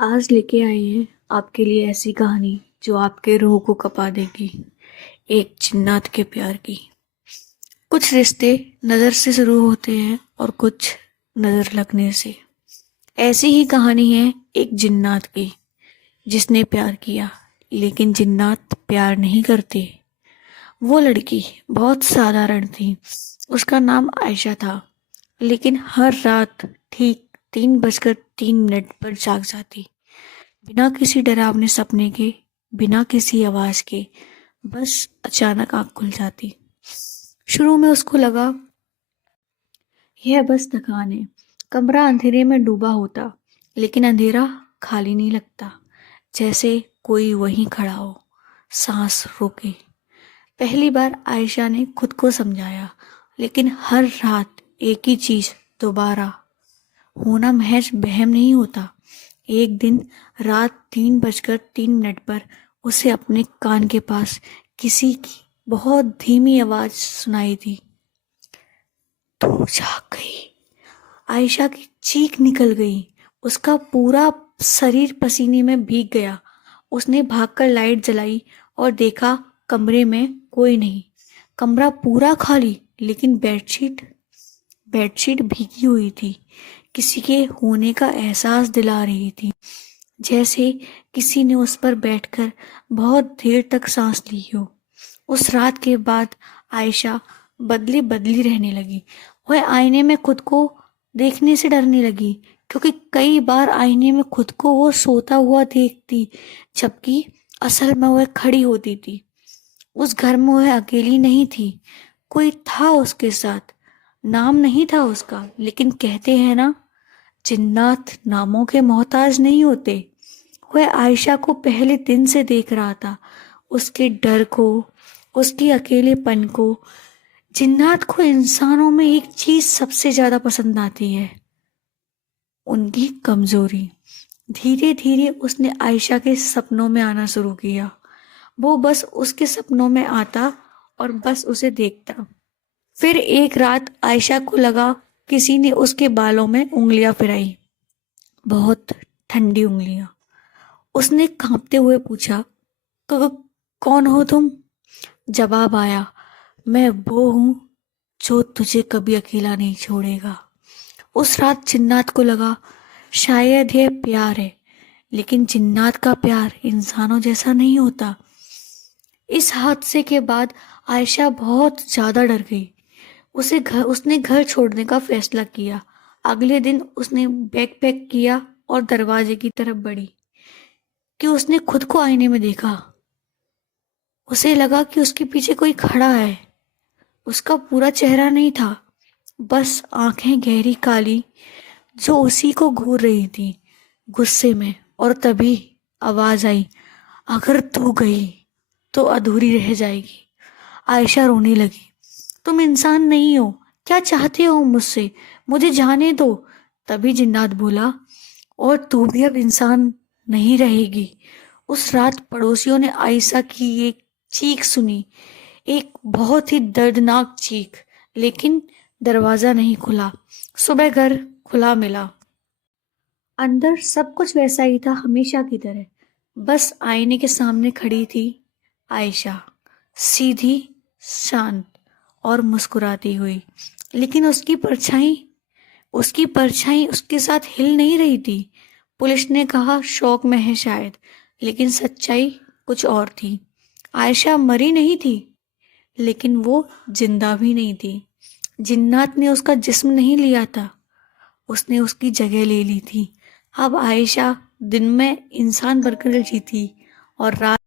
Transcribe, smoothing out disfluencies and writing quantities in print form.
آج لے کے آئے ہیں آپ کے لیے ایسی کہانی جو آپ کے روح کو کپا دے گی، ایک جنات کے پیار کی۔ کچھ رشتے نظر سے شروع ہوتے ہیں اور کچھ نظر لگنے سے۔ ایسی ہی کہانی ہے ایک جنات کی جس نے پیار کیا، لیکن جنات پیار نہیں کرتے۔ وہ لڑکی بہت سادھارن تھی، اس کا نام عائشہ تھا، لیکن ہر رات ٹھیک 3:03 پر جاگ جاتی، بنا کسی ڈراونے سپنے کے، بنا کسی آواز کے، بس اچانک آنکھ کھل جاتی۔ شروع میں اس کو لگا یہ بس تھکان ہے، کمرہ اندھیرے میں ڈوبا ہوتا، لیکن اندھیرا خالی نہیں لگتا، جیسے کوئی وہیں کھڑا ہو، سانس روکے۔ پہلی بار عائشہ نے خود کو سمجھایا، لیکن ہر رات ایک ہی چیز دوبارہ ہونا محض وہم نہیں ہوتا۔ ایک دن رات 3:03 پر اسے اپنے کان کے پاس کسی کی بہت دھیمی آواز سنائی دی، تو جاگ گئی۔ عائشہ کی چیخ نکل گئی، اس کا پورا شریر پسینے میں بھیگ گیا۔ اس نے بھاگ کر لائٹ جلائی اور دیکھا کمرے میں کوئی نہیں، کمرہ پورا خالی، لیکن بیڈ شیٹ بھیگی ہوئی تھی، کسی کے ہونے کا احساس دلا رہی تھی، جیسے کسی نے اس پر بیٹھ کر بہت دیر تک سانس لی ہو۔ اس رات کے بعد عائشہ بدلی رہنے لگی۔ وہ آئینے میں خود کو دیکھنے سے ڈرنے لگی، کیونکہ کئی بار آئینے میں خود کو وہ سوتا ہوا دیکھتی، جبکہ اصل میں وہ کھڑی ہوتی تھی۔ اس گھر میں وہ اکیلی نہیں تھی، کوئی تھا اس کے ساتھ۔ نام نہیں تھا اس کا، لیکن کہتے ہیں نا، جنات ناموں کے محتاج نہیں ہوتے۔ وہ عائشہ کو پہلے دن سے دیکھ رہا تھا، اس کے ڈر کو، اس کی اکیلے پن کو۔ جنات کو انسانوں میں ایک چیز سب سے زیادہ پسند آتی ہے، ان کی کمزوری۔ دھیرے دھیرے اس نے عائشہ کے سپنوں میں آنا شروع کیا۔ وہ بس اس کے سپنوں میں آتا اور بس اسے دیکھتا۔ پھر ایک رات عائشہ کو لگا کسی نے اس کے بالوں میں انگلیاں پھرائی، بہت ٹھنڈی انگلیاں۔ اس نے کانپتے ہوئے پوچھا، کون ہو تم؟ جواب آیا، میں وہ ہوں جو تجھے کبھی اکیلا نہیں چھوڑے گا۔ اس رات جنات کو لگا شاید یہ پیار ہے، لیکن جنات کا پیار انسانوں جیسا نہیں ہوتا۔ اس حادثے کے بعد عائشہ بہت زیادہ ڈر گئی۔ اس نے گھر چھوڑنے کا فیصلہ کیا۔ اگلے دن اس نے بیگ پیک کیا اور دروازے کی طرف بڑھی کہ اس نے خود کو آئینے میں دیکھا۔ اسے لگا کہ اس کے پیچھے کوئی کھڑا ہے۔ اس کا پورا چہرہ نہیں تھا، بس آنکھیں گہری کالی جو اسی کو گھور رہی تھی غصے میں۔ اور تبھی آواز آئی، اگر تو گئی تو ادھوری رہ جائے گی۔ عائشہ رونے لگی، تم انسان نہیں ہو، کیا چاہتے ہو مجھ سے؟ مجھے جانے دو۔ تبھی جنات بولا، اور تو بھی اب انسان نہیں رہے گی۔ اس رات پڑوسیوں نے عائشہ کی ایک چیخ سنی، ایک بہت ہی دردناک چیخ، لیکن دروازہ نہیں کھلا۔ صبح گھر کھلا ملا، اندر سب کچھ ویسا ہی تھا ہمیشہ کی طرح، بس آئینے کے سامنے کھڑی تھی عائشہ، سیدھی، شانت اور مسکراتی ہوئی، لیکن اس کی پرچھائی اس کے ساتھ ہل نہیں رہی تھی۔ پولیس نے کہا شوق میں ہے شاید، لیکن سچائی کچھ اور تھی۔ عائشہ مری نہیں تھی، لیکن وہ زندہ بھی نہیں تھی۔ جنات نے اس کا جسم نہیں لیا تھا، اس نے اس کی جگہ لے لی تھی۔ اب عائشہ دن میں انسان بن کر جیتی اور رات